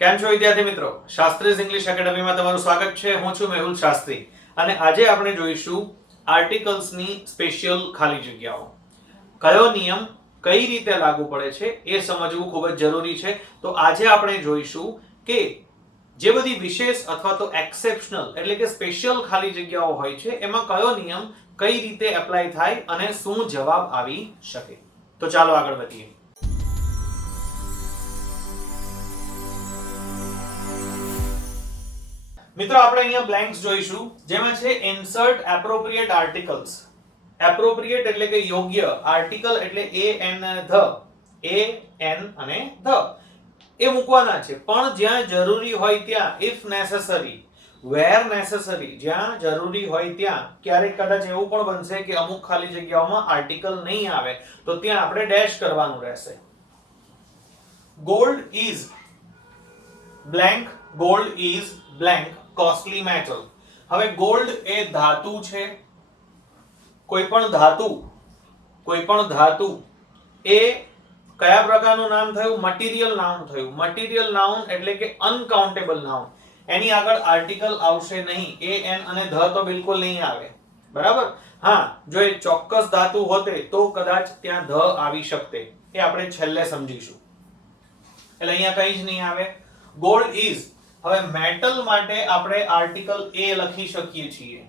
કેમ છો વિદ્યાર્થી મિત્રો? શાસ્ત્રીઝ ઇંગ્લિશ એકેડમીમાં તમારું સ્વાગત છે. હું છું મેહુલ શાસ્ત્રી અને આજે આપણે જોઈશું આર્ટિકલ્સની સ્પેશિયલ ખાલી જગ્યાઓ. કયો નિયમ કઈ રીતે લાગુ પડે છે એ સમજવું ખૂબ જ જરૂરી છે. તો આજે આપણે જોઈશું કે જે બધી વિશેષ અથવા તો એક્સેપ્શનલ એટલે કે સ્પેશિયલ ખાલી જગ્યાઓ હોય છે એમાં કયો નિયમ કઈ રીતે એપ્લાય થાય અને શું જવાબ આવી શકે. તો ચાલો આગળ વધીએ. મિત્રો આપણે અહીંયા બ્લેન્ક્સ જોઈશું જેમાં છે ઇન્સર્ટ એપ્રોપ્રિએટ આર્ટિકલ્સ. એપ્રોપ્રિએટ એટલે કે યોગ્ય, આર્ટિકલ એટલે એ એન અને ધ એ મૂકવાના છે પણ જ્યાં જરૂરી હોય ત્યાં ઇફ નેસેસરી, વેર નેસેસરી, જ્યાં જરૂરી હોય ત્યાં. ક્યારેક કદાચ એવું પણ બનશે કે અમુક ખાલી જગ્યાઓમાં આર્ટિકલ નહીં આવે તો ત્યાં આપણે ડેશ કરવાનું રહેશે. Gold is blank, gold is blank costly metal. હવે ગોલ્ડ એ ધાતુ છે. કોઈ પણ ધાતુ એ કયા પ્રકારનું નામ થયું? મટીરીયલ નાઉન થયું. મટીરીયલ નાઉન એટલે કે અનકાઉન્ટેબલ નાઉન. એની આગળ આર્ટિકલ આવશે નહીં. એ એન અને ધ તો બિલકુલ નહીં આવે. બરાબર? હા, જો એ ચોક્કસ ધાતુ હોતે તો કદાચ ત્યાં ધ આવી શકતે. એ આપણે છેલ્લે સમજીશું. એટલે અહીંયા કંઈ જ નહીં આવે. ગોલ્ડ ઇઝ, હવે મેટલ માટે આપણે આર્ટિકલ એ લખી શકીએ છીએ.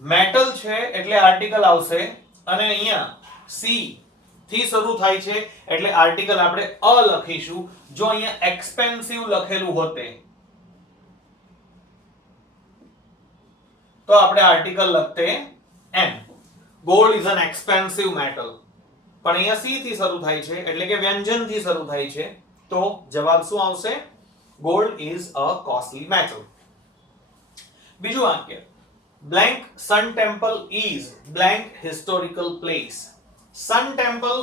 મેટલ છે એટલે આર્ટિકલ આવશે અને અહીંયા સી થી શરૂ થાય છે એટલે આર્ટિકલ આપણે અ લખીશું. જો અહીંયા એક્સપેન્સિવ લખેલું હોતે તો આપણે આર્ટિકલ લખતે an. Gold is an expensive metal. પણ અહીંયા સી થી શરૂ થાય છે એટલે કે વ્યંજન થી શરૂ થાય છે તો જવાબ શું આવશે? Gold is a costly metal. બીજું વાક્ય, blank sun temple is blank historical place. Sun temple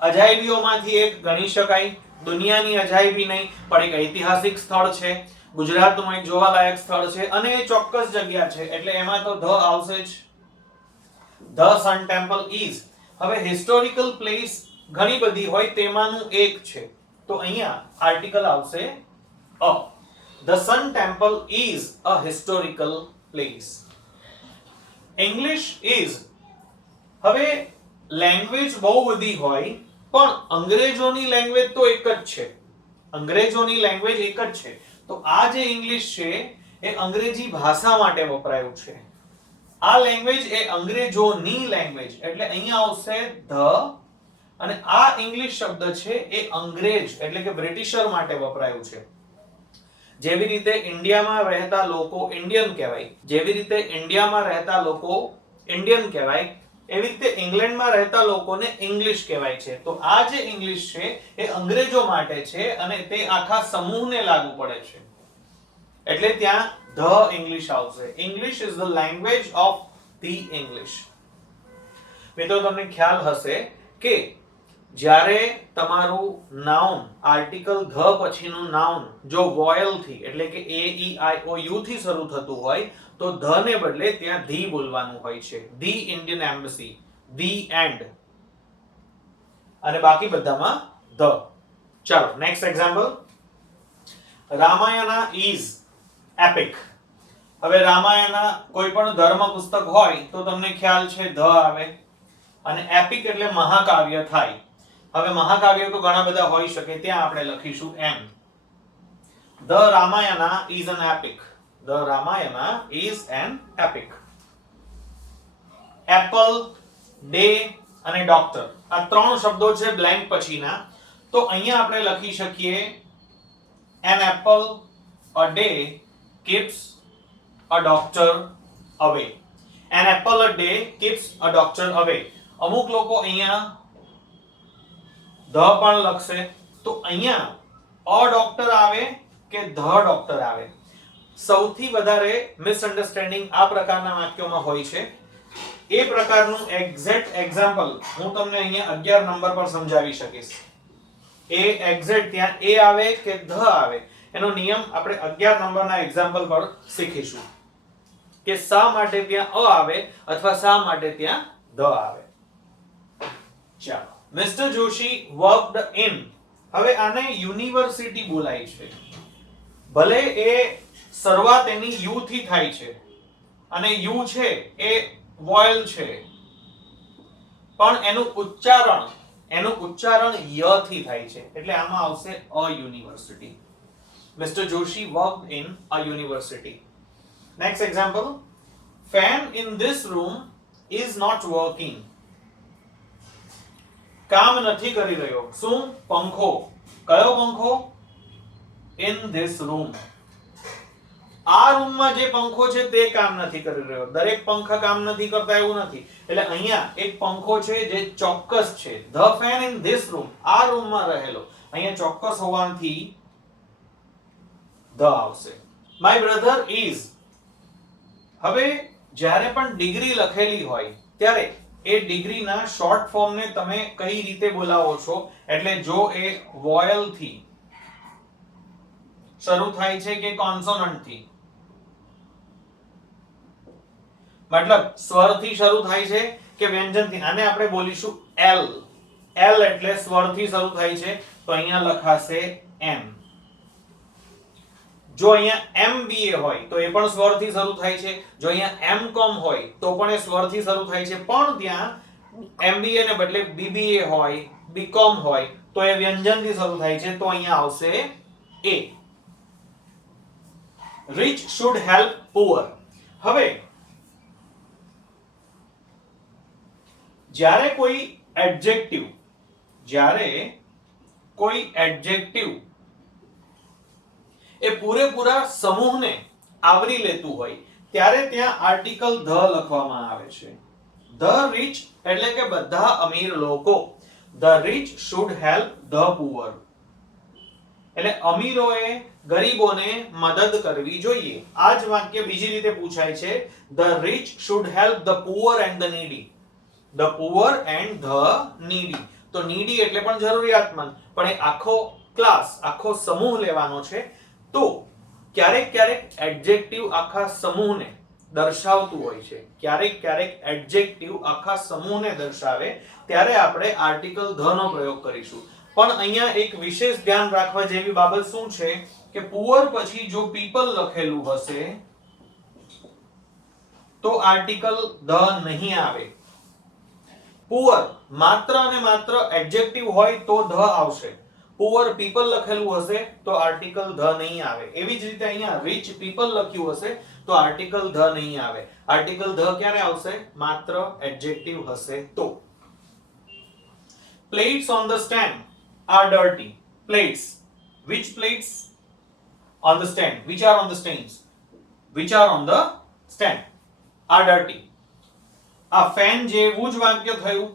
અજાયબીઓમાંથી એક ગણી શકાય. દુનિયાની અજાયબી નહીં પણ એક ઐતિહાસિક સ્થળ છે. ગુજરાતનું એક જોવાલાયક સ્થળ છે અને એ ચોક્કસ જગ્યા છે એટલે એમાં તો ધ આવશે જ. The sun temple is. હવે હિસ્ટોરિકલ પ્લેસ ઘણી બધી હોય તેમાંનું એક છે તો અહીંયા આર્ટિકલ આવશે અ. The Sun Temple is a historical place. English is. હવે લેંગ્વેજ બહુ બધી હોય પણ અંગ્રેજોની લેંગ્વેજ તો એક જ છે. અંગ્રેજોની લેંગ્વેજ એક જ છે. તો આ જે ઇંગ્લિશ છે એ અંગ્રેજી ભાષા માટે વપરાયું છે. આ લેંગ્વેજ એ અંગ્રેજોની લેંગ્વેજ એટલે અહીંયા આવશે ધ અને આ ઇંગ્લિશ શબ્દ છે એ અંગ્રેજ એટલે કે બ્રિટિશર માટે વપરાયું છે. જેવી રીતે ઇન્ડિયામાં રહેતા લોકો ઇન્ડિયન કહેવાય, જેવી રીતે ઇન્ડિયામાં રહેતા લોકો ઇન્ડિયન કહેવાય, એવી રીતે ઇંગ્લેન્ડમાં રહેતા લોકોને ઇંગ્લિશ કહેવાય છે. તો આ જે ઇંગ્લિશ છે એ અંગ્રેજો માટે છે અને તે આખા સમૂહને લાગુ પડે છે એટલે ત્યાં ધ ઇંગ્લિશ આવશે. English is the language of the English. મિત્રો તમને ખ્યાલ હશે કે જ્યારે તમારું નાઉન આર્ટિકલ ધ પછીનું નાઉન જો વોયલ થી એટલે કે એ ઈ આઈ ઓ યુ થી શરૂ થતું હોય તો ધ ને બદલે ત્યાં ધી બોલવાનું હોય છે. The Indian embassy, the end અને બાકી બધામાં ધ. ચાલો next example. Ramayana is epic. હવે રામાયણ કોઈ પણ ધર્મ પુસ્તક હોય તો તમને ખ્યાલ છે ધ આવે અને એપિક એટલે મહાકાવ્ય થાય. હવે મહાકાવ્ય તો ઘણા બધા હોઈ શકે ત્યાં આપણે લખીશું એમ. The Ramayana is an epic. The Ramayana is an epic. Apple, day અને doctor આ ત્રણ શબ્દો છે બ્લેન્ક પછીના. તો અહીંયા આપણે લખી શકીએ an apple a day keeps a doctor away. An apple a day keeps a doctor away. અમુક લોકો અહીંયા ધ પણ લખશે તો અહીંયા અ ડોક્ટર આવે કે ધ ડોક્ટર આવે. સૌથી વધારે મિસઅન્ડરસ્ટેન્ડિંગ આ પ્રકારના વાક્યોમાં હોય છે. એ પ્રકારનું એક્ઝેક્ટ એક્ઝામ્પલ હું તમને અહીંયા 11 નંબર પર સમજાવી શકીશ. એ એક્ઝેક્ટ ત્યાં એ આવે કે ધ આવે એનો નિયમ આપણે 11 નંબરના એક્ઝામ્પલ પર શીખીશું કે શા માટે ત્યાં અ આવે અથવા શા માટે ત્યાં ધ આવે. ચાલો. Mr. Joshi worked in. હવે આને યુનિવર્સિટી બોલાય છે. ભલે એ શરૂઆત એની યુ થી થાય છે અને યુ છે એ વોયલ છે, પણ એનું ઉચ્ચારણ ય થી થાય છે, એટલે આમાં આવશે અ university. Mr. Joshi worked in a university. Next example. Fan in this room is not working. કામ નથી કરી રહ્યો. શું? પંખો. કયો પંખો? In this room. આ રૂમમાં જે પંખો છે તે કામ નથી કરી રહ્યો. દરેક પંખા કામ નથી કરતા એવું નથી. એટલે અહીંયા એક પંખો છે જે ચોક્કસ છે. The fan in this room, આ રૂમમાં રહેલો. અહીંયા ચોક્કસ હોવાથી the આવશે. My brother is. હવે જ્યારે પણ ડિગ્રી લખેલી હોય ત્યારે એ ડિગ્રીના શોર્ટ ફોર્મને તમે કઈ રીતે બોલાવો છો? એટલે જો એ વોયલ થી શરૂ થાય છે કે કોન્સોનન્ટ થી, મતલબ સ્વરથી શરૂ થાય છે કે વ્યંજનથી, આને આપણે બોલીશું એલ. એલ એટલે સ્વરથી શરૂ થાય છે, તો અહીંયા લખાશે એમ. જો અહીંયા MBA હોય તો એ પણ સ્વરથી શરૂ થાય છે. જો અહીંયા MCOM હોય તો પણ એ સ્વરથી શરૂ થાય છે, પણ ત્યાં MBA ને બદલે BBA હોય, BCom હોય તો એ વ્યંજનથી શરૂ થાય છે, તો અહીંયા આવશે A. Rich should help poor. હવે જ્યારે કોઈ એડજેક્ટિવ એ પૂરેપૂરા સમૂહને આવરી લેતું હોય ત્યારે ત્યાં આર્ટિકલ ધ લખવામાં આવે છે. The rich એટલે કે બધા અમીર લોકો. The rich should help the poor. એટલે અમીરોએ ગરીબોને મદદ કરવી જોઈએ. આ જ વાક્ય બીજી રીતે પૂછાય છે. The rich should help the poor and the needy. The poor and the needy. તો needy એટલે પણ જરૂરિયાતમંદ, પણ એ આખો ક્લાસ, આખો સમૂહ લેવાનો છે. તો ક્યારેક એડજેક્ટિવ આખા સમૂહને દર્શાવતું હોય છે. ક્યારેક એડજેક્ટિવ આખા સમૂહને દર્શાવે ત્યારે આપણે આર્ટિકલ ધ નો પ્રયોગ કરીશું. પણ અહીંયા એક વિશેષ ધ્યાન રાખવા જેવી બાબત શું છે કે પુઅર પછી જો પીપલ લખેલું હશે તો આર્ટિકલ ધ નહીં આવે. પુઅર માત્ર અને માત્ર એડજેક્ટિવ હોય તો ધ આવશે. પુઅર પીપલ લખેલું હશે તો આર્ટિકલ ધ નહીં આવે. એવી જ રીતે અહીંયા રીચ પીપલ લખ્યું હશે તો આર્ટિકલ ધ નહીં આવે. આર્ટિકલ ધ ક્યારે આવશે? માત્ર એડજેક્ટિવ હશે તો. Plates on the stand are dirty. Plates. Which plates? On the stand. Which are on the stands? Which are on the stand? Are dirty. આ ફેન જેવું જ વાક્ય થયું.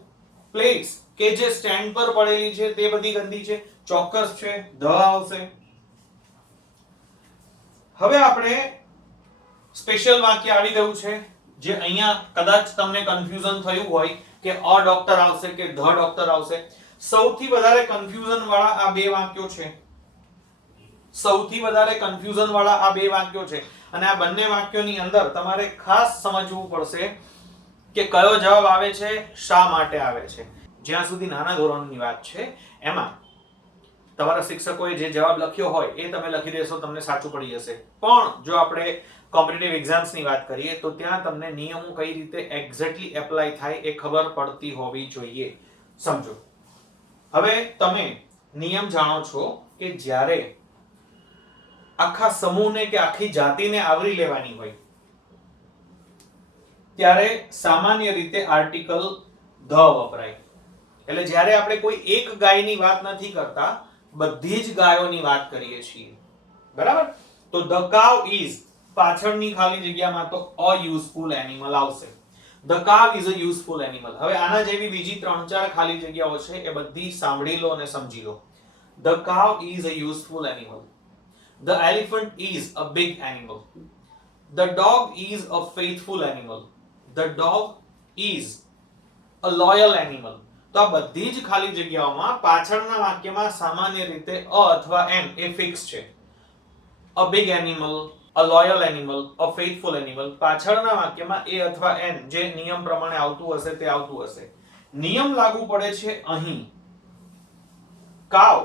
પ્લેટ્સ કે જે સ્ટેન્ડ પર પડેલી છે તે બધી ગંદી છે. ચોક્કસ છે, ધ આવશે. હવે આપણે સ્પેશિયલ વાક્ય આવી ગયું છે જે અહીંયા કદાચ તમને કન્ફ્યુઝન થયું હોય કે અ ડોક્ટર આવશે કે ધ ડોક્ટર આવશે. સૌથી વધારે કન્ફ્યુઝન વાળા આ બે વાક્યો છે. સૌથી વધારે કન્ફ્યુઝન વાળા આ બે વાક્યો છે અને આ બંને વાક્યોની અંદર તમારે ખાસ સમજવું પડશે કે કયો જવાબ આવે છે, શા માટે આવે છે. જ્યાં સુધી નાના ધોરણની વાત છે એમાં તમારા શિક્ષકોએ જે જવાબ લખ્યો હોય એ તમે લખી દેશો, તમને સાચું પડી જશે. પણ જો આપણે કોમ્પિટિટિવ એક્ઝામ્સની વાત કરીએ તો ત્યાં તમને નિયમો કઈ રીતે એક્ઝેક્ટલી એપ્લાય થાય એ ખબર પડતી હોવી જોઈએ. સમજો, હવે તમે નિયમ જાણો છો કે જ્યારે આખા સમૂહને કે આખી જાતિને આવરી લેવાની હોય ત્યારે સામાન્ય રીતે આર્ટિકલ ધ વપરાય. એટલે જ્યારે આપણે કોઈ એક ગાયની વાત નથી કરતા, બધી જ ગાયોની વાત કરીએ છીએ, બરાબર? તો ધ કાવ ઇઝ પાછળની ખાલી જગ્યામાં તો અ યુઝફુલ એનિમલ આવશે. The cow is a useful animal. હવે આના જેવી બીજી 3-4 ખાલી જગ્યાઓ છે એ બધી સાંભળી લો અને સમજી લો. The cow is a useful animal. The elephant is a big animal. The dog is a faithful animal. The dog is a loyal animal. તો આ બધી જ ખાલી જગ્યાઓમાં પાછળના વાક્યમાં સામાન્ય રીતે અ અથવા એન એ ફિક્સ છે. A big animal, a loyal animal, a faithful animal. પાછળના વાક્યમાં એ અથવા એન જે નિયમ પ્રમાણે આવતું હશે તે આવતું હશે. નિયમ લાગુ પડે છે અહીં. કાવ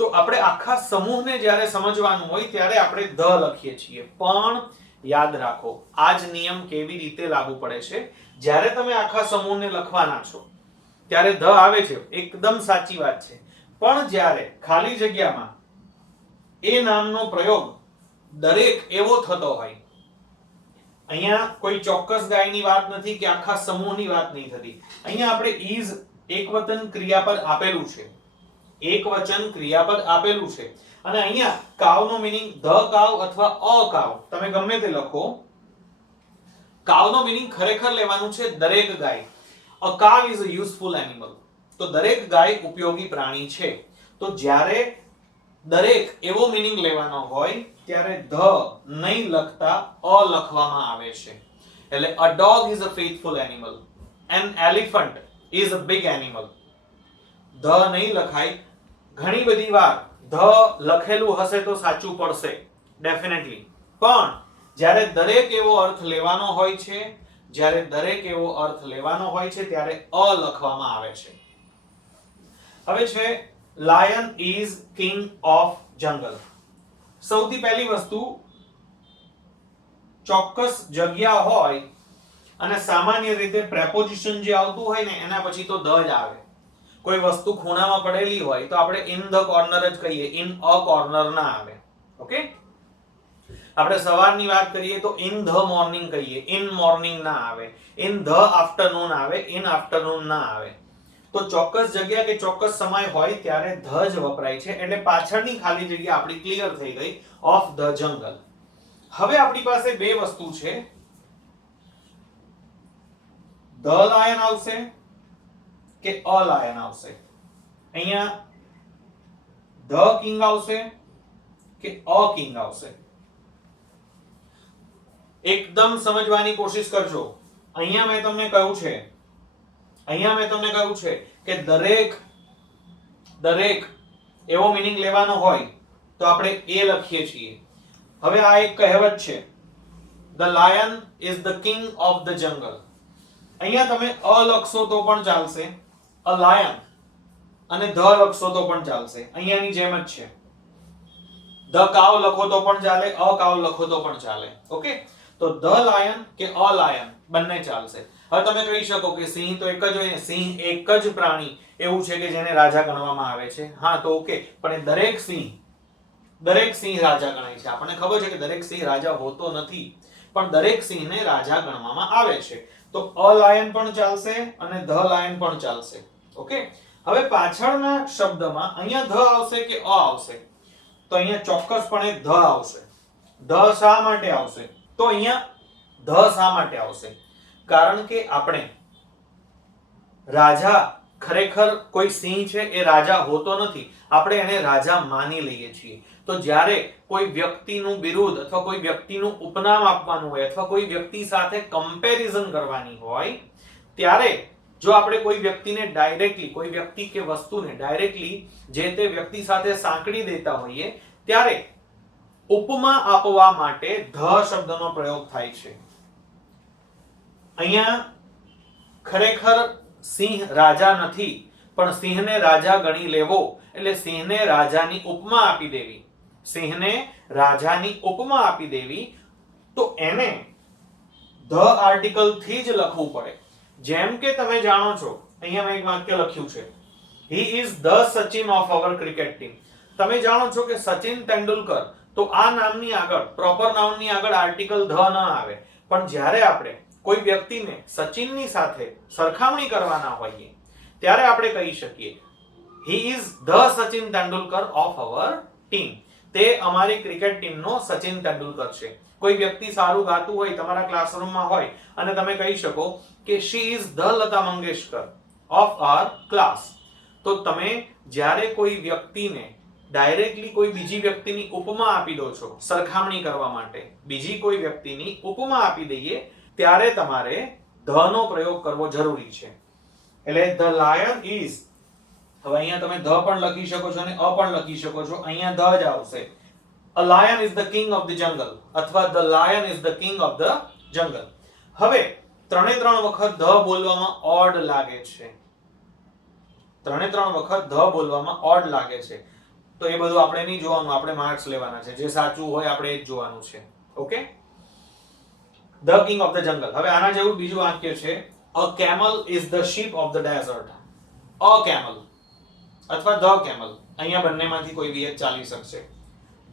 તો આપણે આખા સમૂહને જ્યારે સમજવાનું હોય ત્યારે આપણે ધ લખીએ છીએ. પણ યાદ રાખો આ જ નિયમ કેવી રીતે લાગુ પડે છે. જ્યારે તમે આખા સમૂહને લખવાના છો ત્યારે ધ આવે છે, એકદમ સાચી વાત છે. પણ જ્યારે ખાલી જગ્યામાં એ નામનો પ્રયોગ દરેક એવો થતો હોય, અહીંયા કોઈ ચોક્કસ ગાયની વાત નથી કે આખા સમૂહની વાત નહીં થતી. અહીંયા આપણે ઇઝ એકવચન ક્રિયાપદ આપેલું છે, એકવચન ક્રિયાપદ આપેલું છે. અને અહીંયા કાવનો મીનિંગ ધ કાવ અથવા અ કાવ, તમે ગમે તે લખો. કાવનો મીનિંગ ખરેખર લેવાનું છે દરેક ગાય. અ કાવ ઇઝ અ યુઝફુલ એનિમલ. તો દરેક ગાય ઉપયોગી પ્રાણી છે. તો જ્યારે દરેક એવો મીનિંગ લેવાનો હોય ત્યારે ધ નહીં લખતા અ લખવામાં આવે છે. એટલે a dog is a faithful animal, an elephant is a big animal. The નહીં લખાય. ઘણી બધી વાર ધ લખેલું હશે તો સાચું પડશે ડેફિનેટલી, પણ જ્યારે દરેક એવો અર્થ લેવાનો હોય છે, જ્યારે દરેક એવો અર્થ લેવાનો હોય છે ત્યારે અ લખવામાં આવે છે. હવે છે lion is king of jungle. સૌથી પહેલી વસ્તુ, ચોક્કસ જગ્યા હોય અને સામાન્ય રીતે પ્રેપોઝિશન જે આવતું હોય ને એના પછી તો ધ જ આવે. કોઈ વસ્તુ ખૂણામાં પડેલી હોય તો આપણે in the corner જ કહીએ, in a corner ના આવે. ઓકે, આપણે સવારની વાત કરીએ તો in the morning કહીએ, in morning ના આવે. in the afternoon આવે, in afternoon ના આવે. તો ચોક્કસ જગ્યા કે ચોક્કસ સમય હોય ત્યારે ધ જ વપરાય છે. એટલે પાછળની ખાલી જગ્યા આપણી ક્લિયર થઈ ગઈ, ઓફ ધ જંગલ. હવે આપણી પાસે બે વસ્તુ છે, ધ લાયન આવશે કે અ લાયન આવશે. અહીંયા ધ કિંગ આવશે કે અ કિંગ આવશે. એકદમ સમજવાની કોશિશ કરજો. અહીંયા મેં તમને કહ્યું છે કે દરેક એવો મીનિંગ લેવાનો હોય તો આપણે એ લખીએ છીએ. હવે આ એક કહેવત છે, the lion is the king of the jungle. અહીંયા તમે અ લખશો તો પણ ચાલશે, a lion, અને ધ લખશો તો પણ ચાલશે. અહીંયાની જેમ જ છે. ધ કાવ લખો તો પણ ચાલે, અ કાવ લખો તો પણ ચાલે. ઓકે, તો ધ લાયન કે અ લાયન બંને ચાલશે. હવે તમે કહી શકો કે સિંહ તો એક જ હોય ને, સિંહ એક જ પ્રાણી એવું છે કે જેને રાજા ગણવામાં આવે છે. હા, તો ઓકે, પણ દરેક સિંહ રાજા ગણાય છે. આપણને ખબર છે કે દરેક સિંહ રાજા હોતો નથી, પણ દરેક સિંહને રાજા ગણવામાં આવે છે. તો અ લાયન પણ ચાલશે અને ધ લાયન પણ ચાલશે. ઓકે, હવે પાછળના શબ્દમાં અહીંયા ધ આવશે કે અ આવશે? તો અહીંયા ચોક્કસપણે ધ આવશે. ધ શા માટે આવશે? તો અહીંયા ધ શા માટે આવશે? કારણ કે આપણે રાજા, ખરેખર કોઈ સિંહ છે એ રાજા હોતો નથી, આપણે એને રાજા માની લઈએ છીએ. તો જ્યારે કોઈ વ્યક્તિનું બિરુદ અથવા કોઈ વ્યક્તિનું ઉપનામ આપવાનું હોય અથવા કોઈ વ્યક્તિ સાથે કમ્પેરિઝન કરવાની હોય ત્યારે જો આપણે કોઈ વ્યક્તિને ડાયરેક્ટલી, કોઈ વ્યક્તિ કે વસ્તુને ડાયરેક્ટલી જે તે વ્યક્તિ સાથે સાંકળી દેતા હોઈએ ત્યારે ઉપમા આપવા માટે ધ શબ્દનો પ્રયોગ થાય છે. અહીંયા ખરેખર સિંહ રાજા નથી, પણ સિંહને રાજા ગણી લેવો એટલે સિંહને રાજાની ઉપમા આપી દેવી. સિંહને રાજાની ઉપમા આપી દેવી તો એને ધ આર્ટિકલ થી જ લખવું પડે. જેમ કે તમે જાણો છો, અહીંયા મેં એક વાક્ય લખ્યું છે, he is the Sachin of our cricket team. તમે જાણો છો કે સચિન તેંડુલકર, તો આ નામની આગળ, પ્રોપર નાઉનની આગળ આર્ટિકલ ધ ન આવે. પણ જ્યારે આપણે કોઈ વ્યક્તિને સચિનની સાથે સરખામણી કરવાના હોઈએ ત્યારે આપણે કહી શકીએ he is the Sachin Tendulkar of our team. તે અમારી ક્રિકેટ ટીમનો સચિન તેંડુલકર છે. કોઈ વ્યક્તિ સારું ગાતું હોય તમારા ક્લાસરૂમમાં હોય અને તમે કહી શકો કે she is the Lata Mangeshkar of our class. તો તમે જ્યારે કોઈ વ્યક્તિને ડાયરેક્ટલી કોઈ બીજી વ્યક્તિની ઉપમા આપી દો છો સરખામણી કરવા માટે, બીજી કોઈ વ્યક્તિની ઉપમા આપી દઈએ ત્યારે તમારે ધ નો પ્રયોગ કરવો જરૂરી છે. એટલે the lion is, હવે અહીંયા તમે ધ પણ લખી શકો છો અને અ પણ લખી શકો છો. અહીંયા ધ જ આવશે. a lion is the king of the jungle અથવા the lion is the king of the jungle. હવે ત્રણે ત્રણ વખત ધ બોલવામાં ઓડ લાગે છે. ત્રણે ત્રણ વખત ધ બોલવામાં ઓડ લાગે છે. તો એ બધું આપણે નહીં જોવાનું, આપણે માર્ક્સ લેવાના છે, જે સાચું હોય આપણે એ જ જોવાનું છે. Okay, the king of the jungle. હવે આના જેવું બીજું વાક્ય છે, a camel is the sheep of the desert. A camel અથવા ધ કેમલ, અહીંયા બંનેમાંથી કોઈ બી એક ચાલી શકશે.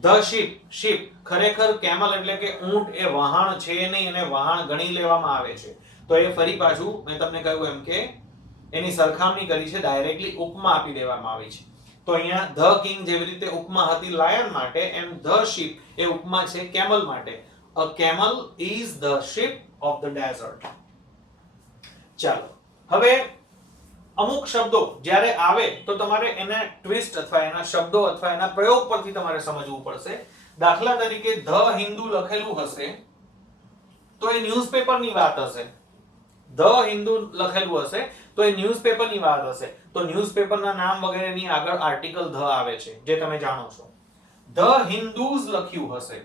ધ શીપ, શીપ ખરેખર કેમલ એટલે કે ઊંટ એ વહાણ છે નહીં, અને વહાણ ગણી લેવામાં આવે છે. તો એ ફરી પાછું મેં તમને કહ્યું એમ કે એની સરખામણી કરી છે, ડાયરેક્ટલી ઉપમા આપી દેવામાં આવી છે. તો અહીંયા ધ કિંગ જેવી રીતે ઉપમા હતી લાયન માટે, એમ ધ શીપ એ ઉપમા છે કેમલ માટે. A camel is the sheep of the desert. ચાલો, હવે અમુક શબ્દો જ્યારે આવે તો તમારે એને ટ્વિસ્ટ અથવા એના શબ્દો અથવા એના પ્રયોગ પરથી તમારે સમજવું પડશે. દાખલા તરીકે ધ હિન્દુ લખેલું હશે તો એ ન્યૂઝપેપરની વાત હશે. ધ હિન્દુ લખેલું હશે તો એ ન્યૂઝપેપરની વાત હશે. તો ન્યૂઝપેપરના નામ વગેરેની આગળ આર્ટિકલ ધ આવે છે, જે તમે જાણો છો. ધ હિન્દુઝ લખ્યું હશે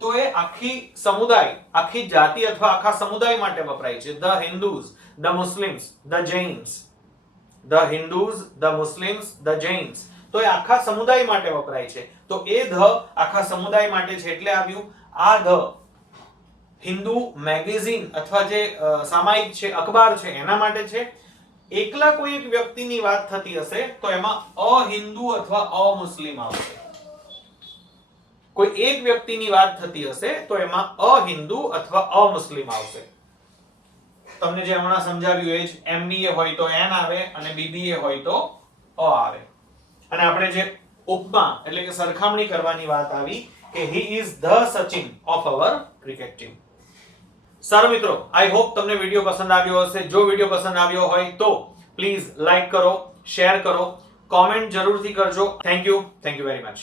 તો એ આખી સમુદાય, આખી જાતિ અથવા આખા સમુદાય માટે વપરાય છે. The Hindus, the Muslims, the Jains. The Hindus, the Muslims, the Jains, તો એ આખા સમુદાય માટે વપરાય છે. તો એ ધ આખા સમુદાય માટે છે એટલે આવ્યું. આ ધ હિન્દુ મેગેઝિન અથવા જે સામાયિક છે, અખબાર છે, એના માટે છે. એકલા કોઈ એક વ્યક્તિની વાત થતી હશે તો એમાં અહિન્દુ અથવા અમુસ્લિમ આવશે. કોઈ એક વ્યક્તિની વાત થતી હશે તો એમાં અહિન્દુ અથવા અમુસ્લિમ આવશે. તમને જે હમણાં સમજાવ્યું એ જ, એમબીએ હોય તો એન આવે અને બીબીએ હોય તો અ આવે. અને આપણે જે ઉપમા એટલે કે સરખામણી કરવાની વાત આવી કે he is the Sachin of our cricket team. સારું મિત્રો, આઈ હોપ તમને વિડીયો પસંદ આવ્યો હશે. જો વિડીયો પસંદ આવ્યો હોય તો પ્લીઝ લાઈક કરો, શેર કરો, કોમેન્ટ જરૂરથી કરજો. Thank you very much.